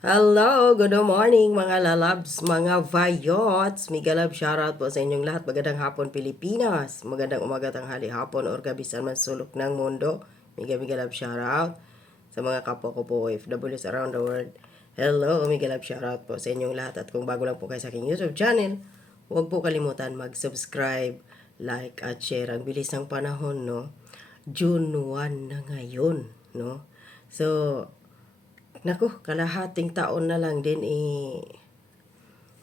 Hello, good morning mga lalabs, mga vayots. Mega love shoutout po sa inyong lahat. Magandang hapon Pilipinas. Magandang umaga, tanghali, hapon, or gabi saan man sulok ng mundo. Mega mega love shoutout sa mga kapwa ko po OFWs around the world. Hello, mega love shoutout po sa inyong lahat. At kung bago lang po kayo sa aking YouTube channel, huwag po kalimutan mag-subscribe, like, at share. Ang bilis ng panahon, no? June 1 na ngayon, no? So, Naku, kalahating taon na lang din eh.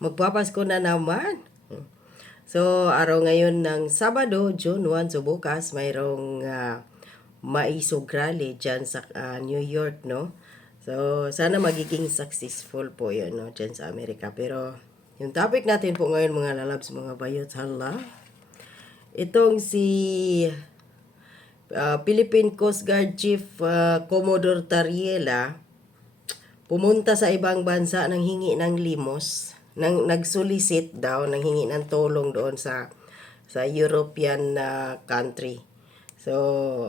Magpapasko na naman. So, araw ngayon ng Sabado, June 1, so bukas, mayroong uh, maisog rally dyan sa ah, New York, no? So, sana magiging successful po yun, no? Dyan sa Amerika. Pero, yung topic natin po ngayon, mga lalabs, mga bayot, hala. Itong si ah, Philippine Coast Guard Chief ah, Commodore Tariela, pumunta sa ibang bansa nang hingi ng limos, nang nagsolicit daw nang hingi ng tulong doon sa sa European na country. So,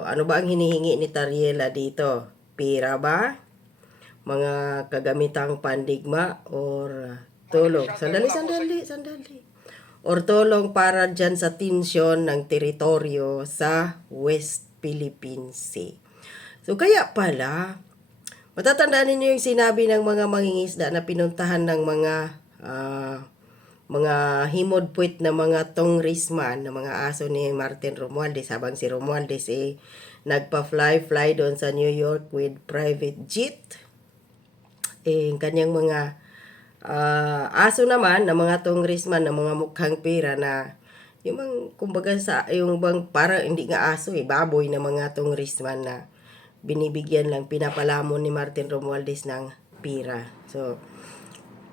ano ba ang hinihingi ni Tariela dito? Pira ba? Mga kagamitang pandigma or tulong? Sandali, sandali, sandali. Or tulong para dyan sa tensyon ng teritoryo sa West Philippine Sea. So, kaya pala, Matatandaan ninyo yung sinabi ng mga mangingisda na pinuntahan ng mga ah, mga himodpuit na mga tongrisman na mga aso ni Martin Romualdez habang si Romualdez eh nagpa-fly-fly doon sa New York with private jet. Eh, kanyang mga ah, aso naman na mga tongrisman na mga mukhang pera na yung bang, kumbaga sa, yung bang parang hindi nga aso eh, baboy na mga tongrisman na binibigyan lang, pinapalamon ni Martin Romualdez ng pira. So,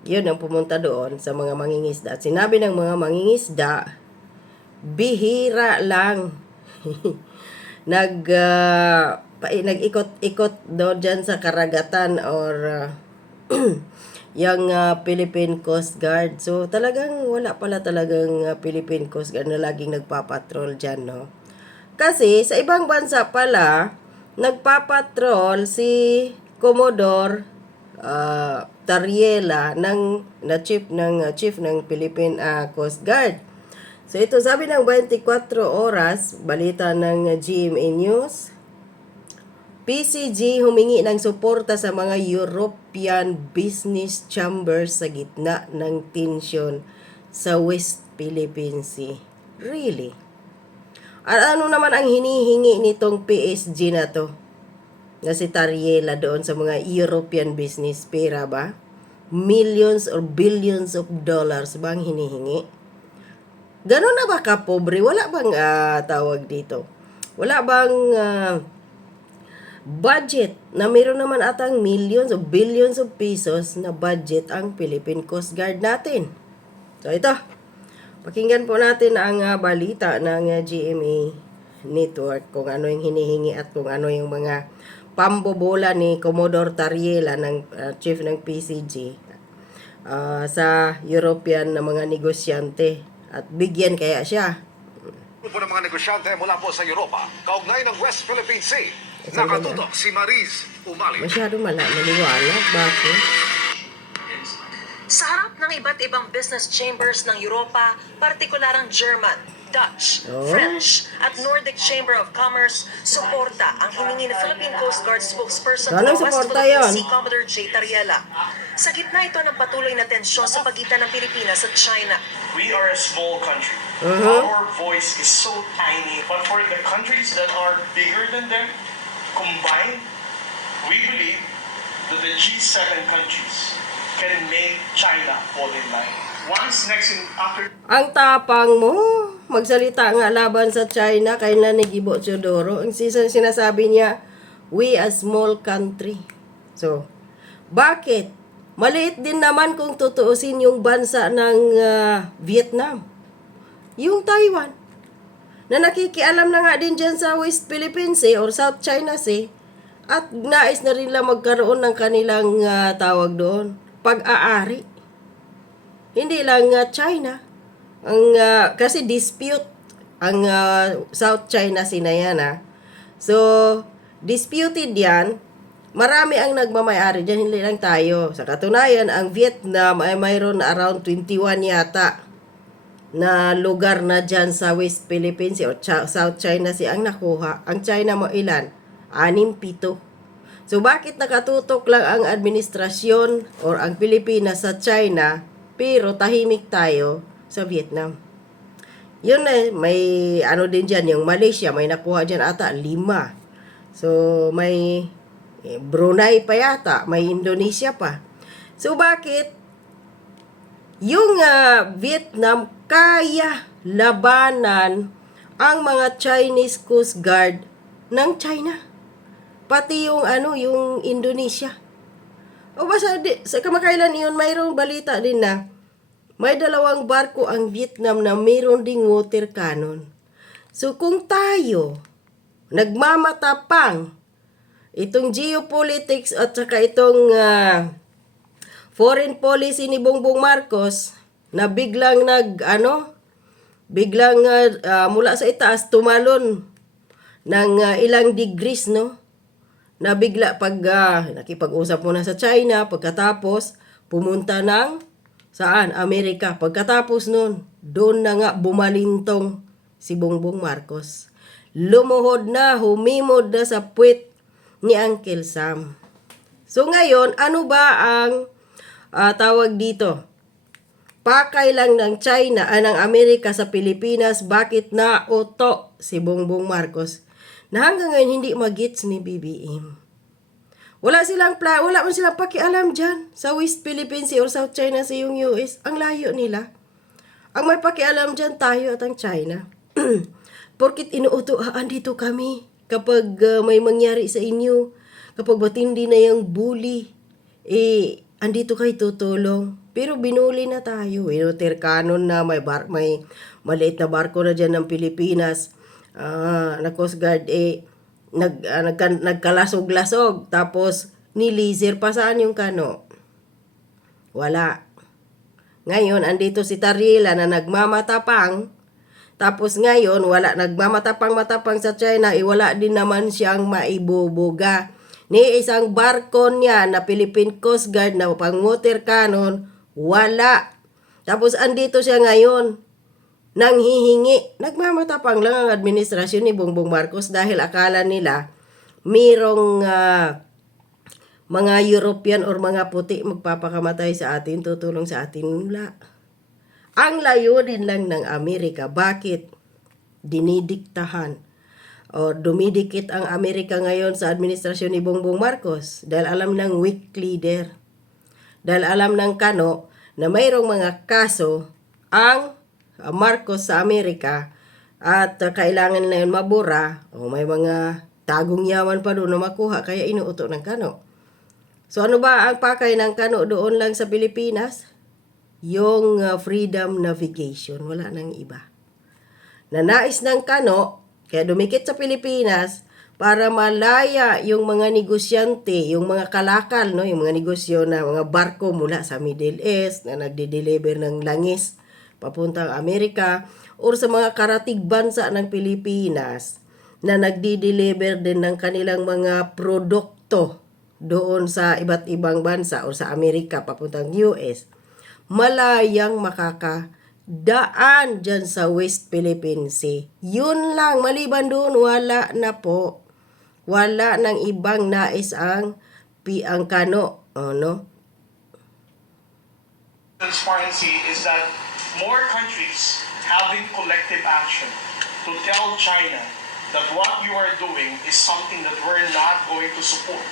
yun ang pumunta doon sa mga mangingisda. At sinabi ng mga mangingisda, bihira lang. nag pa, nag-ikot-ikot doon dyan sa karagatan or ah, yung ah, Philippine Coast Guard. So talagang wala pala talagang ah, Philippine Coast Guard na laging nagpapatrol dyan, no? Kasi sa ibang bansa pala, nagpapatrol si Commodore uh, Tariela ng na chief ng uh, chief ng Philippine uh, Coast Guard. So ito sabi ng 24 oras, balita ng GMA News. PCG humingi ng suporta sa mga European business chambers sa gitna ng tensyon sa West Philippine Sea. Really? At ano naman ang hinihingi nitong PSG na to? Na si Tariela doon sa mga European business pera ba? Millions or billions of dollars bang hinihingi? Ganon na ba ka pobre? Wala bang ah, tawag dito? Wala bang ah, budget na meron naman atang millions o billions of pesos na budget ang Philippine Coast Guard natin? So ito, Pakinggan po natin ang uh, balita ng uh, GMA Network kung ano yung hinihingi at kung ano yung mga pambobola ni Commodore Tariela ng uh, chief ng PCG uh, sa European na mga negosyante at bigyan kaya siya. Grupo ng mga negosyante mula po sa Europa, kaugnay ng West Philippine Sea. Ito Nakatutok si Maris Umali. Masyado mala maliwanag. Bakit? Sa harap ng iba't ibang business chambers ng Europa, partikular ang German, Dutch, Oh. French, at Nordic Chamber of Commerce, suporta ang hiningi ni Philippine Coast Guard spokesperson Anong ng West Philippine? Sea Commodore J. Tariela. Sa gitna ito ng patuloy na tensyon sa pagitan ng Pilipinas at China. We are a small country. Mhm. Our voice is so tiny. But for the countries that are bigger than them, combined, we believe that the G7 countries can make China fall in line. Once next in after Ang tapang mo, magsalita nga laban sa China kay na ni Gibo Teodoro. Ang season sinasabi niya, we a small country. So, bakit? Maliit din naman kung tutuusin yung bansa ng ah, Vietnam. Yung Taiwan. Na nakikialam na nga din dyan sa West Philippine Sea or South China Sea. At nais na rin lang magkaroon ng kanilang ah, tawag doon, pag-aari. Hindi lang uh, China. Ang uh, kasi dispute ang uh, South China Sea na yan ah. So disputed yan Marami ang nagmamayari dyan, hindi lang tayo. Sa katunayan, ang Vietnam ay mayroon around 21 yata na lugar na dyan sa West Philippines o South China Sea ang nakuha. Ang China mo ilan? Anim, pito. So bakit nakatutok lang ang administrasyon or ang Pilipinas sa China pero tahimik tayo sa Vietnam? Yun eh, may ano din dyan, yung Malaysia, may nakuha dyan ata, lima. So, may eh, Brunei pa yata, may Indonesia pa. So, bakit yung ah, Vietnam kaya labanan ang mga Chinese Coast Guard ng China? Pati yung ano, yung Indonesia. O basta di, sa kamakailan iyon, mayroong balita din na may dalawang barko ang Vietnam na mayroon ding water cannon. So kung tayo nagmamatapang itong geopolitics at saka itong ah, foreign policy ni Bongbong Marcos na biglang nag ano biglang ah, mula sa itaas tumalon ng ah, ilang degrees no na bigla pag ah, nakipag-usap muna sa China pagkatapos pumunta ng saan? Amerika. Pagkatapos nun doon na nga bumalintong si Bongbong Marcos. Lumuhod na humimod na sa puwit ni Uncle Sam. So ngayon ano ba ang ah, tawag dito? Pakay lang ng China ah, ng Amerika sa Pilipinas bakit na uto si Bongbong Marcos na hanggang ngayon hindi magits ni BBM. Wala silang pla wala man silang pakialam diyan sa West Philippines Sea or South China Sea yung US. Ang layo nila. Ang may pakialam diyan tayo at ang China. Porkit inuutoan dito kami kapag uh, may mangyari sa inyo, kapag matindi na yung bully, eh, andito kayo tutulong. Pero binuli na tayo. Eh, no? Tercanon na may, bar- may maliit na barko na dyan ng Pilipinas. Ah, na Coast Guard, eh, nag, ah, nagka- nagkalasog-lasog. Tapos, nilaser pa saan yung kano? Wala. Ngayon, andito si Tariela na nagmamatapang. Tapos ngayon, wala nagmamatapang-matapang sa China, eh wala din naman siyang maibubuga. Ni isang barko niya na Philippine Coast Guard na pang water cannon, wala. Tapos andito siya ngayon, nang hihingi. Nagmamatapang lang ang administrasyon ni Bongbong Marcos dahil akala nila mirong ah, mga European or mga puti magpapakamatay sa atin, tutulong sa atin. Wala. Ang layunin lang ng Amerika, bakit dinidiktahan o dumidikit ang Amerika ngayon sa administrasyon ni Bongbong Marcos? Dahil alam ng weak leader. Dahil alam ng kano na mayroong mga kaso ang uh, Marcos sa Amerika at uh, kailangan na yun mabura o may mga tagong yaman pa doon na makuha kaya inuuto ng kano. So ano ba ang pakay ng kano doon lang sa Pilipinas? Yung uh, freedom navigation, wala nang iba. Na nais ng kano, kaya dumikit sa Pilipinas para malaya yung mga negosyante, yung mga kalakal, no, yung mga negosyo na mga barko mula sa Middle East na nagde-deliver ng langis papuntang Amerika or sa mga karatig bansa ng Pilipinas na nagdi-deliver din ng kanilang mga produkto doon sa iba't ibang bansa o sa Amerika papuntang US malayang makakadaan dyan sa West Philippine Sea. Yun lang, maliban doon, wala na po. Wala ng ibang nais ang pi ang kano. Ano? transparency is that more countries having collective action to tell China that what you are doing is something that we're not going to support.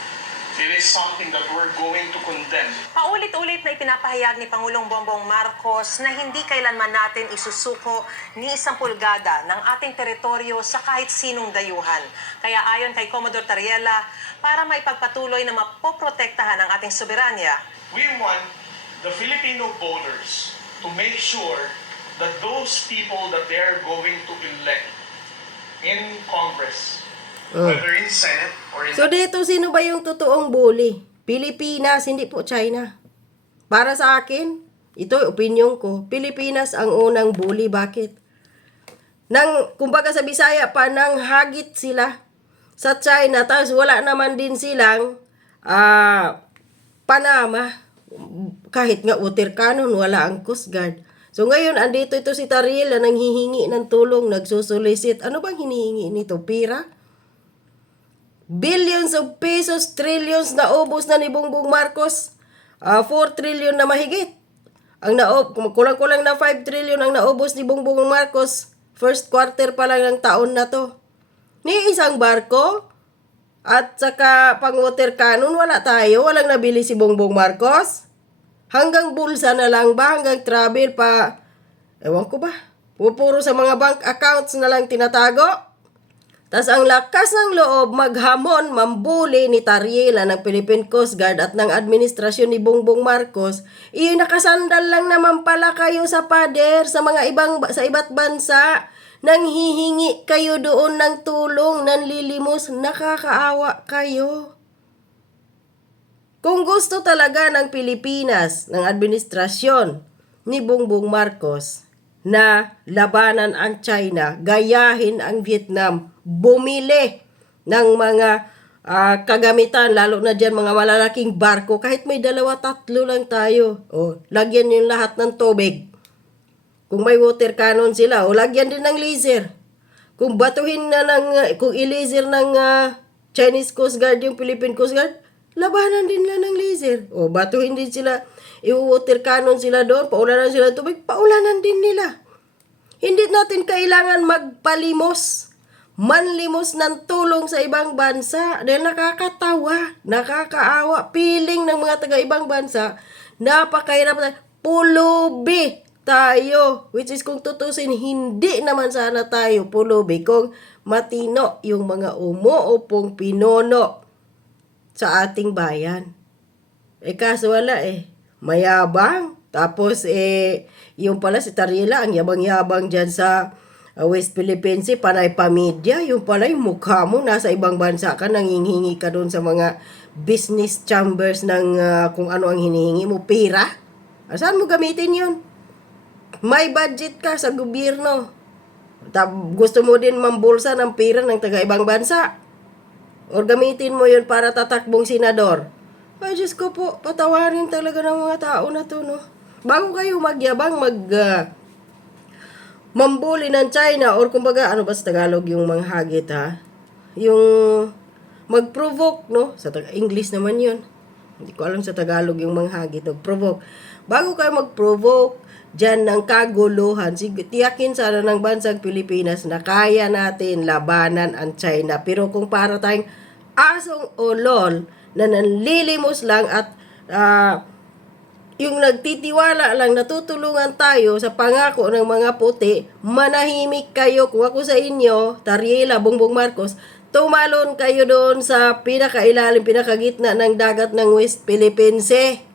It is something that we're going to condemn. Paulit-ulit na ipinapahayag ni Pangulong Bongbong Marcos na hindi kailanman natin isusuko ni isang pulgada ng ating teritoryo sa kahit sinong dayuhan. Kaya ayon kay Commodore Tariela, para maipagpatuloy na mapoprotektahan ang ating soberanya, We want the Filipino voters to make sure that those people that they're going to elect in Congress, whether in Senate or in So dito, sino ba yung totoong bully? Pilipinas, hindi po China. Para sa akin, ito opinion ko, Pilipinas ang unang bully. Bakit? Nang, kumbaga sa Bisaya pa, nang hagit sila sa China, tapos wala naman din silang ah, Panama, kahit nga water cannon, wala ang Coast Guard. So ngayon, andito ito si Tariela nang hihingi ng tulong, nagsusulisit. Ano bang hinihingi nito? Pira? Billions of pesos, trillions na ubos na ni Bongbong Marcos. Ah, 4 trillion na mahigit. Ang naob, kulang-kulang na 5 trillion ang naubos ni Bongbong Marcos. First quarter pa lang ng taon na to. Ni isang barko at saka pang water cannon, wala tayo. Walang nabili si Bongbong Marcos. Hanggang bulsa na lang ba? Hanggang travel pa? Ewan ko ba? Pupuro sa mga bank accounts na lang tinatago? Tas ang lakas ng loob maghamon, mambuli ni Tariela ng Philippine Coast Guard at ng administrasyon ni Bongbong Marcos, iyon nakasandal lang naman pala kayo sa pader sa mga ibang sa iba't bansa. Nang hihingi kayo doon ng tulong, nanlilimos, nakakaawa kayo. Kung gusto talaga ng Pilipinas, ng administrasyon ni Bongbong Marcos na labanan ang China, gayahin ang Vietnam, bumili ng mga ah, kagamitan, lalo na dyan mga malalaking barko, kahit may dalawa, tatlo lang tayo. O, lagyan yung lahat ng tubig. Kung may water cannon sila, o lagyan din ng laser. Kung batuhin na ng, uh, kung i-laser ng uh, Chinese Coast Guard yung Philippine Coast Guard, labanan din lang ng laser. O batuhin din sila, i-water cannon sila doon, paulanan sila tubig, paulanan din nila. Hindi natin kailangan magpalimos, manlimos ng tulong sa ibang bansa dahil nakakatawa, nakakaawa, piling ng mga taga-ibang bansa, napakahirap na pulubi tayo. Which is kung tutusin, hindi naman sana tayo pulubi kung matino yung mga umuupong pinono sa ating bayan. Eh kaso wala eh. Mayabang. Tapos eh, yung pala si Tariela, ang yabang-yabang dyan sa uh, West Philippines, eh, panay pamidya. Yung pala yung mukha mo, nasa ibang bansa ka, nanginghingi ka doon sa mga business chambers ng uh, kung ano ang hinihingi mo, pera. Saan mo gamitin yun? May budget ka sa gobyerno. Gusto mo din mambulsa ng pera ng taga-ibang bansa. Or gamitin mo yun para tatakbong senador. Ay, Diyos ko po, patawarin talaga ng mga tao na to, no? Bago kayo magyabang, mag... ah, mambuli ng China, or kumbaga, ano ba sa Tagalog yung mga hagit, ha? Yung mag-provoke, no? Sa English naman yun. Hindi ko alam sa Tagalog yung mga hagit, provoke. Bago kayo mag-provoke, dyan ng kaguluhan, sig- tiyakin sana ng bansang Pilipinas na kaya natin labanan ang China. Pero kung para tayong asong olol na nanlilimos lang at ah, yung nagtitiwala lang natutulungan tayo sa pangako ng mga puti, manahimik kayo. Kung ako sa inyo, Tariela, Bongbong Marcos, tumalon kayo doon sa pinakailalim, pinakagitna ng dagat ng West Philippines. eh.